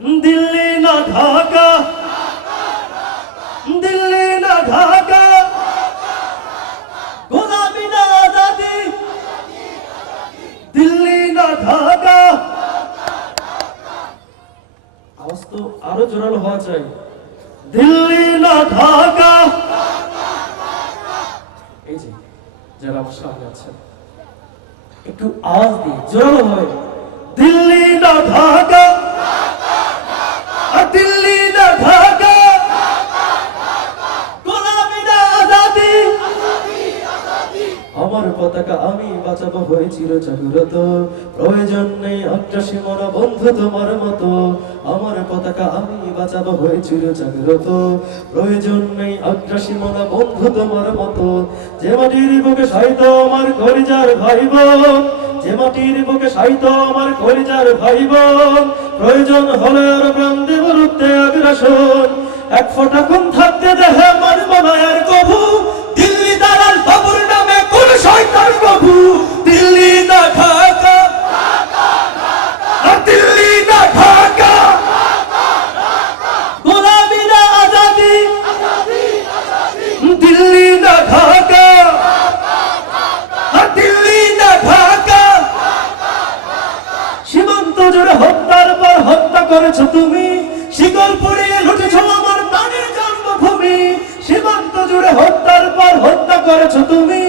দিল্লি না ঢাকা, দিল্লি না ঢাকা, গোলামি না আজাদি, দিল্লি না ঢাকা। আওয়াজ তো আরো জোরালো হওয়া চাই। দিল্লি না ঢাকা। এই যে যারা আমার সামনে আছেন একটু আওয়াজ দিয়ে জোরালো হয়, দিল্লি না ঢাকা, দিল্লি না ঢাকা, গোলামি না আজাদি। আমার পতাকা আমি বাঁচাবো হয়ে চির জাগ্রত, প্রয়োজন নেই আগ্রাসী মনা বন্ধু তোমার মতো। আমার পতাকা আমি বাঁচাবো হয়ে চির জাগ্রত, প্রয়োজন নেই আগ্রাসী মনা বন্ধু তোমার মতো। যে মাটির বুকে সাহিত্য আমার কলিজার ভাই বোন, যে মাটির বুকে সাহিত্য আমার কলিজার ভাই বোন, প্রয়োজন হলে আর প্রাণ দেব রুখতে আগ্রাসন। এক ফোঁটা খুন থাকতে দেহে মানব না আর কভু, দিল্লি দালাল বাবুর নামে কোন শয়তান প্রভু। দিল্লি না ঢাকা, দিল্লি না ঢাকা, গোলামি না আজাদি, দিল্লি না ঢাকা, দিল্লি না ঢাকা। সীমান্ত জুড়ে হত্যার পর হত্যা করেছো তুমি, শিকল পরিয়ে লুটেছ আমার প্রাণের জন্মভূমি। সীমান্ত জুড়ে হত্যার পর হত্যা করেছো তুমি,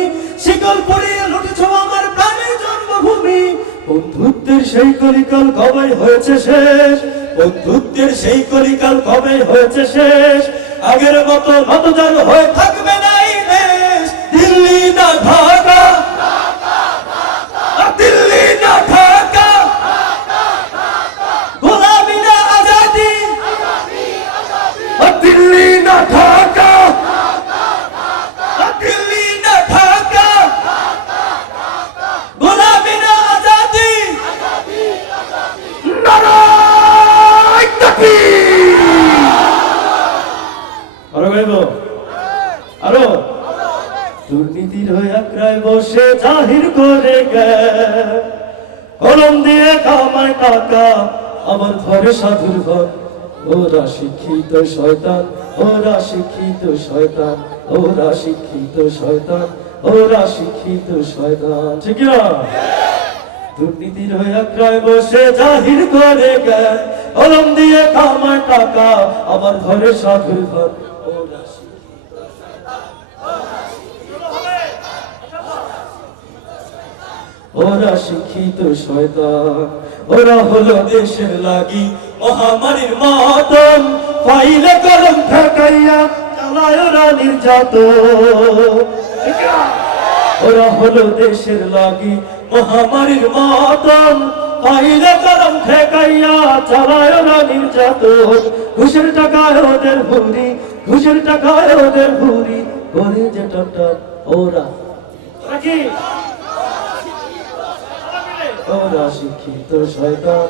শিকল পরিয়ে লুটেছ আমার প্রাণের জন্মভূমি। বন্ধুত্বের সেই কলিকাল কবে হয়েছে শেষ, বন্ধুত্বের সেই কলিকাল কবে হয়েছে শেষ। আগের মতো নতজান হয়ে থাকবে না এই দেশ। দিল্লি না ঢাকা, দিল্লি না ঢাকা, গোলামি না আজাদি, দিল্লি না ঢাকা, দিল্লি না ঢাকা, গোলামি না আজাদি। নারায়ে তাকবীর। আরো গাইব, আরো। দুর্নীতির হয়ে আক্রায় বসে জাহির করে কলম দিয়ে কামায় টাকা, আবার ধরে সাধুর ঘর। ওরা শিক্ষিত শয়তান, ওরা শিক্ষিত শয়তান, ওরা শিক্ষিত শয়তান, ওরা শিক্ষিত শয়তান। ঠিক না? দুর্নীতির হয়ে আক্রায় বসে জাহির করে কলম দিয়ে কামায় টাকা, আবার ধরে সাধুর ঘর। ওরা শিক্ষিত শয়তান, ওরা হলো দেশের লাগি মহামারীর মতন, ফাইলে কলম ঠেকাইয়া চালায় ওরা নির্যাতন। ওরা হলো দেশের লাগি মহামারীর মতন, ফাইলে কলম ঠেকাইয়া চালায় ওরা নির্যাতন। ঘুষের টাকায় ওদের ভুরি, ঘুষের টাকায় ওদের ভুরি, করে যে টান ওরা কি। ওরা শিক্ষিত শয়তান,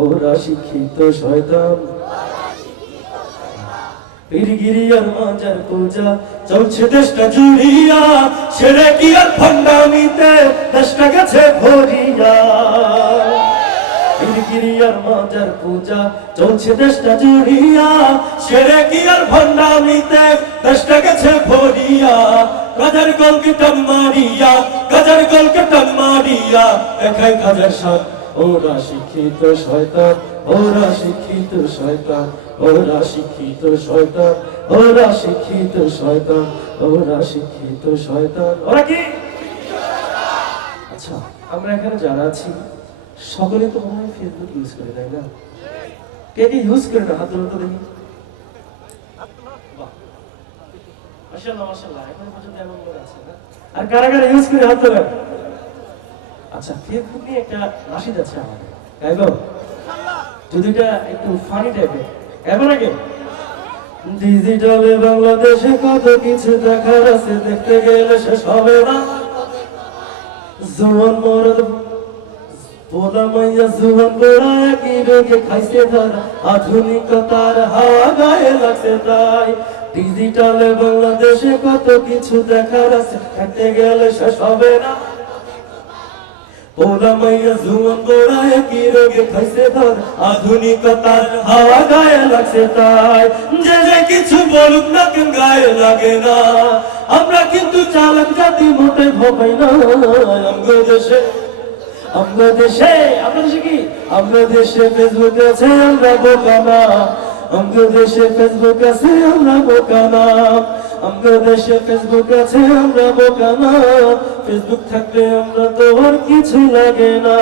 ওরা শিক্ষিত শয়তান। পীরগিরি আর মাজার পূজা চলছে দেশটা জুড়িয়া, ছেড়ে কি আর ভণ্ডামিতে দেশটা গেছে ভরিয়া। পীরগিরি আর মাজার পূজা চলছে দেশটা জুড়িয়া, ছেড়ে কি আর ভণ্ডামিতে দেশটা গেছে ভরিয়া। গাজার গলকে টান মারিয়া, গাজার গলকে টান মারিয়া দেখায় গাজার সাথ। ওরা শিক্ষিত শয়তান, ওরা শিক্ষিত শয়তান, ওরা শিক্ষিত শয়তান, ওরা শিক্ষিত শয়তান, ওরা শিক্ষিত শয়তান। ওরা কি? আচ্ছা, আমরা এখানে যারা আছি সকলে তো মনে হয় ফেসবুক ইউজ করে, তাই না? কে কে ইউজ করে না হাত তোলো তো দেখি। মাশাআল্লাহ মাশাআল্লাহ, এখন পর্যন্ত এমন লোক আছে না? আর কারা কারা ইউজ করে হাত তোলেন। আচ্ছা, ফেসবুক নিয়ে একটা রাশিদ আছে আমাদের, তাই তো? যদিটা একটু ফানি টাইপের, এমন আগে ডিজিটালে বাংলাদেশে কত কিছু দেখার আছে, দেখতে গেলে শেষ হবে না। জোয়ান মরদ পোলা মাইয়া জোয়ান গোড়া একই রোগে খাইছে ধরা, আধুনিকতার হাওয়া গায়ে লাগছে তাই। ডিজিটালে বাংলাদেশে কত কিছু দেখার আছে, দেখতে গেলে শেষ হবে না। পোলা মাইয়া জুয়ান গোড়া একই রোগে খাইছে ধর, আধুনিকতার হাওয়া গায়ে লাগছে তাই। যে যে কিছু বলুক না কেন গায়ে লাগে না, আমরা কিন্তু চালাক জাতি মোটে ভবাই না। আমগো দেশে আমরা দেশে কি আমরা দেশে ফেসবুক আছে আমরা বোকা না, আমগো দেশে ফেসবুক আছে আমরা বোকা না, আমগো দেশে ফেসবুক আছে আমরা বোকা না। ফেসবুক থাকলে আমরা তো আর কিছু লাগে না,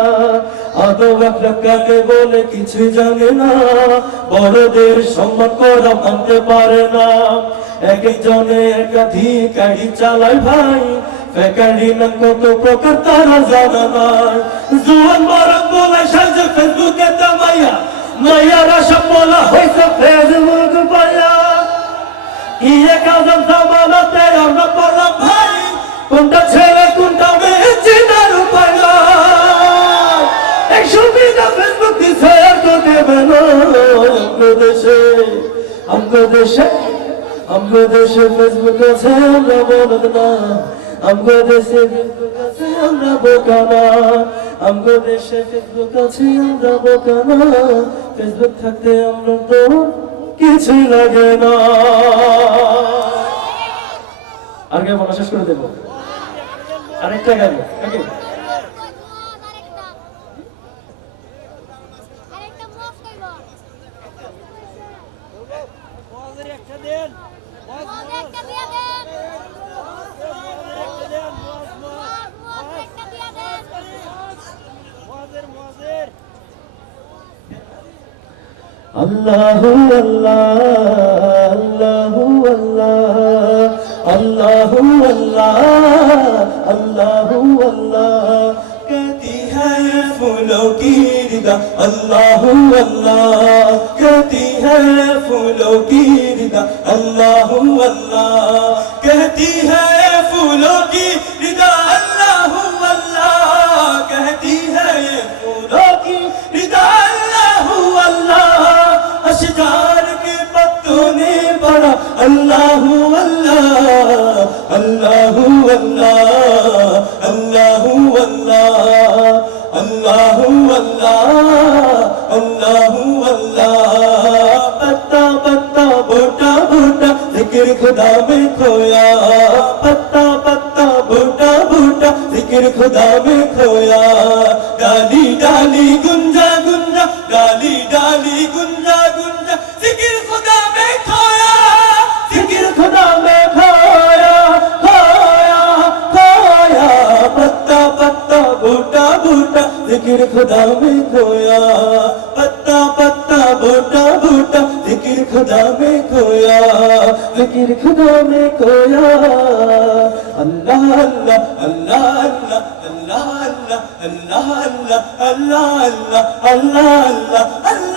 আদব আখলাক কাকে বলে কিছুই জানে না, বড়দের সম্মান করা মানতে পারে না। এক একজনে একাধিক আইডি চালায় ভাই, ফেকারি নাম কত প্রকার তারা জানা নাই। জুয়ান মারাক বলে সাজে ফেসবুকে মাইয়া, মাইয়ারা সব বলা হয়েছে ফেসবুক পাইয়া। কি এক আজব জামানাতে আমরা পড়লাম ভাই, কোনটা ছেলে কোনটা মেয়ে চেনার উপায় নাই। এই সুবিধা ফেসবুক দিছে আর তো দেবে না। আমগো দেশে ফেসবুক আছে আমরা বলদ না, আমগো দেশে ফেসবুক আছে আমরা বোকা না, আমগো দেশে ফেসবুক আছে আমরা বোকা না। ফেসবুক থাকতে আমরা তো কিছুই লাগে না। আর কে বলা শেষ করে দেবো, আরেকটা গান নাকি? আল্লাহু আল্লাহ আল্লাহু আল্লাহ अल्लाहु अल्लाह अल्लाहु अल्लाह कहती है ये फूलों की रिदा अल्लाहु अल्लाह कहती है ये फूलों की रिदा अल्लाहु अल्लाह कहती है ये फूलों की रिदा अल्लाहु अल्लाह कहती है ये फूलों की रिदा अल्लाहु अल्लाह अशजार के पत्तों ने पढ़ा अल्लाहु अल्लाह अल्लाहु अल्लाह अल्लाहु अल्लाह अल्लाहु अल्लाह अल्लाहु अल्लाह पत्ता पत्ता बूटा बूटा जिक्र खुदा में खोया पत्ता पत्ता बूटा बूटा जिक्र खुदा में खोया डाली डाली गुंजा गुंजा डाली डाली गुंजा गुंजा जिक्र खुदा में खोया जिक्र खुदा में खोया खोया खोया पत्ता पत्ता बूटा बूटा जिक्र खुदा में खोया पत्ता पत्ता बूटा बूटा जिक्र खुदा में खोया जिक्र खुदा में खोया अल्लाह अल्लाह अल्लाह अल्लाह अल्लाह अल्लाह अल्लाह अल्लाह अल्लाह अल्लाह अल्लाह